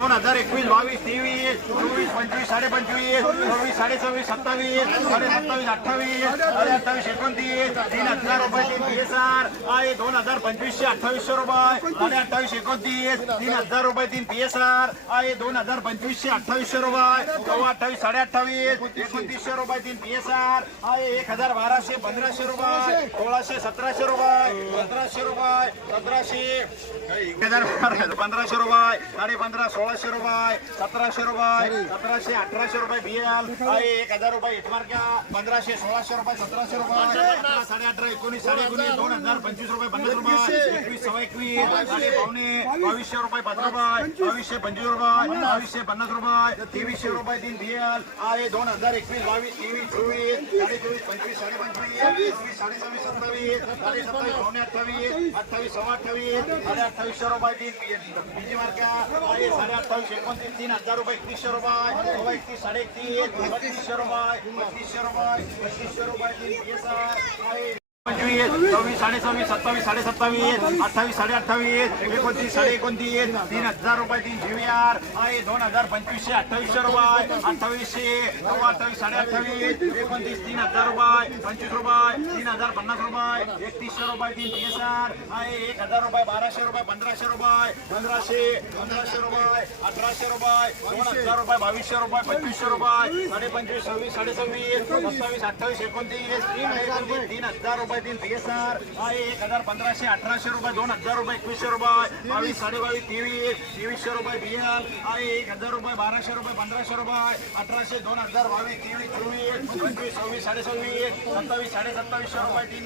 दोन हजार एकवीस बावीस तेवीस चोवीस पंचवीस साडे पंचवीस चोवीस साडे सव्वीस सत्तावीस साडे सत्तावीस अठ्ठावीस साडे अठ्ठावीस एकोणतीस तीन हजार रुपये तीन पी एस आर आहे. दोन हजार पंचवीसशे अठ्ठावीसशे रुपये साडे अठ्ठावीस एकोणतीस तीन हजार रुपये तीन पी एस आर आहे. दोन हजार पंचवीसशे अठ्ठावीसशे रुपये सव्वा अठ्ठावीस साडे अठ्ठावीस एकोणतीसशे रुपये तीन पी एस आर आहे. एक हजार बाराशे पंधराशे रुपये सोळाशे सतराशे रुपये सतराशे रुपये सतराशे. एक हजार पंधराशे रुपये साडे पंधरा सोळाशे रुपये सतराशे रुपये सतराशे अठराशे रुपये बियाल एक हजार रुपये इटमार्का पंधराशे सोळाशे रुपये सतराशे रुपये. साडे अठरा एकोणीस साडे एकोणीस दोन हजार पंचवीस रुपये पन्नास रुपये. एकवीस सव्वा एकवीस साडे पावणे बावीसशे रुपये पाच रुपये. बावीसशे पंचवीस रुपये बावीसशे पन्नास रुपये. तेवीसशे रुपये तीन बियाल आहे दोन हजार एकवीस बावीस तेवीस चोवीस साडे चोवीस पंचवीस साडे पंचवीस सव्वीस साडे सव्वीस सत्तावीस साडे सत्तावीस पावणे अठ्ठावीस. अठ्ठावीस सव्वा अठ्ठावीस साडे अठ्ठावीसशे रुपये तीन बीजी मार्का आहे साडे अठ्ठावीस एकोणतीस तीन हजार रुपये एकतीसशे रुपये सव्वा एकतीस साडे एकतीस बत्तीसशे रुपये बत्तीसशे रुपये सव्वीस सव्वीस साडे सव्वीस सत्तावीस साडे सत्तावीस अठ्ठावीस साडे अठ्ठावीस एकोणतीस साडे एकोणतीस तीन हजार रुपये तीन जी आर आहे. दोन हजार पंचवीसशे अठ्ठावीसशे रुपये. अठ्ठावीसशे नऊ अठ्ठावीस साडे अठ्ठावीस एकोणतीस तीन हजार रुपये पंचवीस रुपये तीन हजार पन्नास रुपये. एकतीसशे रुपये तीन पी एस आर आहे. एक हजार रुपये बाराशे रुपये पंधराशे रुपये. पंधराशे पंधराशे रुपये अठराशे रुपये. दोन हजार रुपये बावीसशे रुपये पंचवीसशे रुपये. साडे पंचवीस सव्वीस साडे सव्वीस सत्तावीस अठ्ठावीस एकोणतीस तीन एकोणतीस तीन हजार रुपये तीन पी एस आर हा एक हजार पंधराशे अठराशे रुपये दोन हजार रुपये एकवीसशे रुपये बावीस साडे बावीस तेवीस तेवीसशे रुपये बी एल आहे एक हजार रुपये बाराशे रुपये पंधराशे रुपये अठराशे दोन हजार बावीस तेवीस चोवीस पंचवीस सव्वीस साडे सव्वीस सत्तावीस साडे सत्तावीसशे रुपये तीन